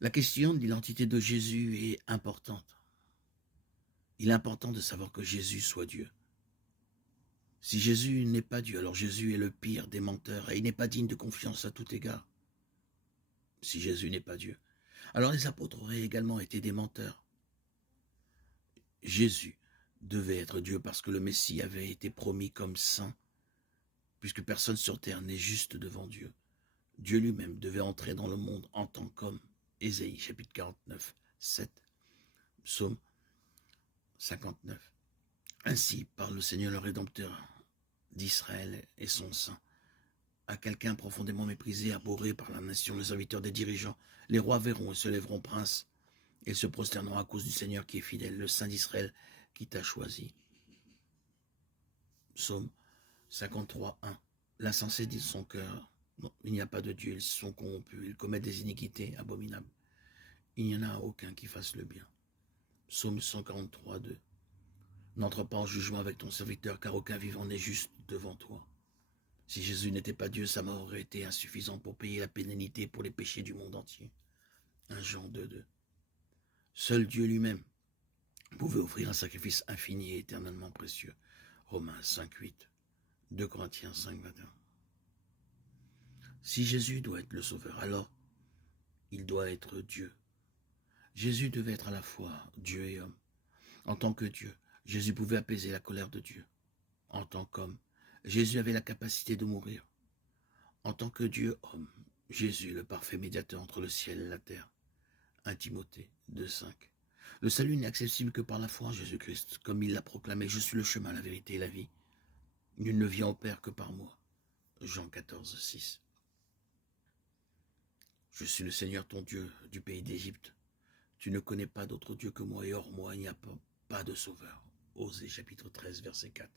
La question de l'identité de Jésus est importante. Il est important de savoir que Jésus soit Dieu. Si Jésus n'est pas Dieu, alors Jésus est le pire des menteurs et il n'est pas digne de confiance à tout égard. Si Jésus n'est pas Dieu. Alors les apôtres auraient également été des menteurs. Jésus devait être Dieu parce que le Messie avait été promis comme saint, puisque personne sur terre n'est juste devant Dieu. Dieu lui-même devait entrer dans le monde en tant qu'homme. Ésaïe chapitre 49, 7, psaume 59. Ainsi parle le Seigneur le Rédempteur d'Israël et son saint. À quelqu'un profondément méprisé, abhorré par la nation, les serviteurs des dirigeants, les rois verront et se lèveront princes, et se prosterneront à cause du Seigneur qui est fidèle, le Saint d'Israël qui t'a choisi. Psaume 53, 1. L'insensé dit de son cœur, non, il n'y a pas de Dieu, ils sont corrompus, ils commettent des iniquités abominables. Il n'y en a aucun qui fasse le bien. Psaume 143, 2. N'entre pas en jugement avec ton serviteur, car aucun vivant n'est juste devant toi. Si Jésus n'était pas Dieu, sa mort aurait été insuffisante pour payer la pénalité pour les péchés du monde entier. 1 Jean 2, 2. Seul Dieu lui-même pouvait offrir un sacrifice infini et éternellement précieux. Romains 5, 8. 2 Corinthiens 5, 21. Si Jésus doit être le Sauveur, alors il doit être Dieu. Jésus devait être à la fois Dieu et homme. En tant que Dieu, Jésus pouvait apaiser la colère de Dieu. En tant qu'homme, Jésus avait la capacité de mourir. En tant que Dieu homme, Jésus, le parfait médiateur entre le ciel et la terre. 1 Timothée 2, 5. Le salut n'est accessible que par la foi en Jésus-Christ, comme il l'a proclamé, je suis le chemin, la vérité et la vie. Nul ne vient au Père que par moi. Jean 14, 6. Je suis le Seigneur ton Dieu du pays d'Égypte. Tu ne connais pas d'autre Dieu que moi, et hors moi, il n'y a pas de sauveur. Osée chapitre 13, verset 4.